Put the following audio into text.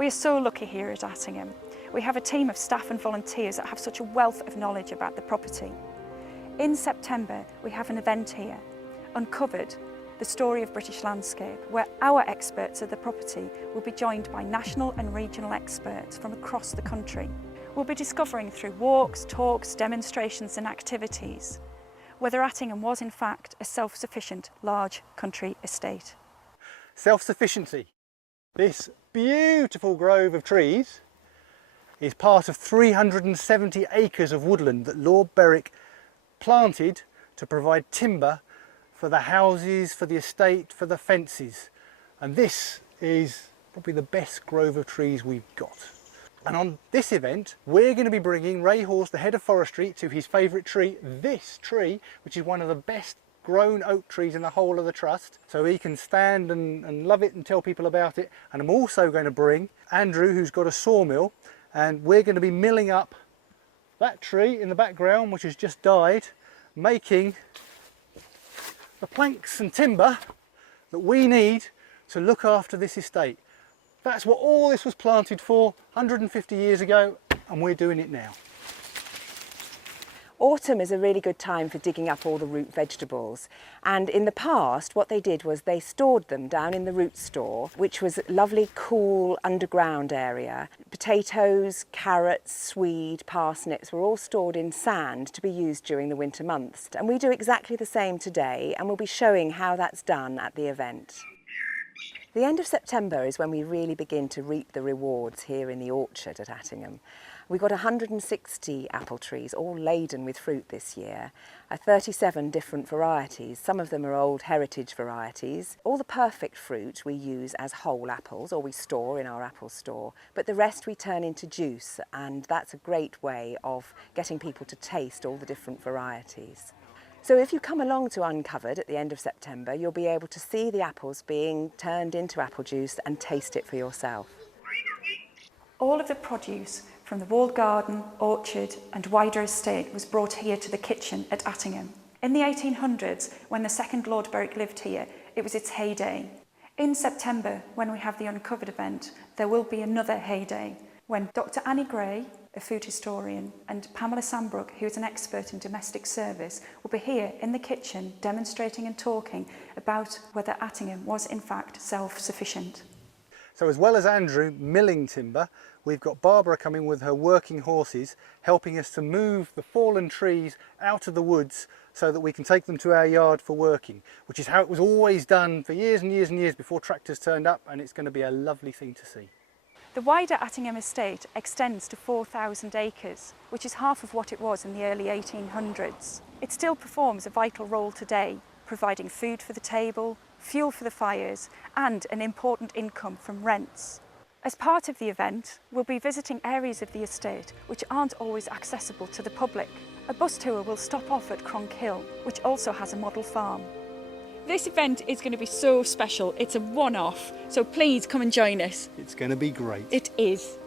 We are so lucky here at Attingham. We have a team of staff and volunteers that have such a wealth of knowledge about the property. In September, we have an event here, Uncovered, the story of British landscape, where our experts of the property will be joined by national and regional experts from across the country. We'll be discovering through walks, talks, demonstrations and activities whether Attingham was in fact a self-sufficient large country estate. Self-sufficiency. This beautiful grove of trees is part of 370 acres of woodland that Lord Berwick planted to provide timber for the houses, for the estate, for the fences. And this is probably the best grove of trees we've got. And on this event, we're going to be bringing Ray Horse, the head of forestry, to his favourite tree, this tree, which is one of the best grown oak trees in the whole of the trust, so he can stand and love it and tell people about it. And I'm also going to bring Andrew, who's got a sawmill, and we're going to be milling up that tree in the background, which has just died, making the planks and timber that we need to look after this estate. That's what all this was planted for 150 years ago, and we're doing it now. Autumn is a really good time for digging up all the root vegetables, and in the past what they did was they stored them down in the root store, which was a lovely cool underground area. Potatoes, carrots, swede, parsnips were all stored in sand to be used during the winter months, and we do exactly the same today, and we'll be showing how that's done at the event. The end of September is when we really begin to reap the rewards here in the orchard at Attingham. We've got 160 apple trees, all laden with fruit this year, 37 different varieties. Some of them are old heritage varieties. All the perfect fruit we use as whole apples, or we store in our apple store, but the rest we turn into juice, and that's a great way of getting people to taste all the different varieties. So if you come along to Uncovered at the end of September, you'll be able to see the apples being turned into apple juice and taste it for yourself. All of the produce from the walled garden, orchard and wider estate was brought here to the kitchen at Attingham. In the 1800s, when the second Lord Berwick lived here, it was its heyday. In September, when we have the Uncovered event, there will be another heyday, when Dr. Annie Gray, a food historian, and Pamela Sambrook, who is an expert in domestic service, will be here in the kitchen demonstrating and talking about whether Attingham was in fact self-sufficient. So as well as Andrew milling timber, we've got Barbara coming with her working horses, helping us to move the fallen trees out of the woods so that we can take them to our yard for working, which is how it was always done for years and years and years before tractors turned up, and it's going to be a lovely thing to see. The wider Attingham estate extends to 4,000 acres, which is half of what it was in the early 1800s. It still performs a vital role today, providing food for the table, fuel for the fires, and an important income from rents. As part of the event, we'll be visiting areas of the estate which aren't always accessible to the public. A bus tour will stop off at Cronk Hill, which also has a model farm. This event is going to be so special. It's a one-off, so please come and join us. It's going to be great. It is.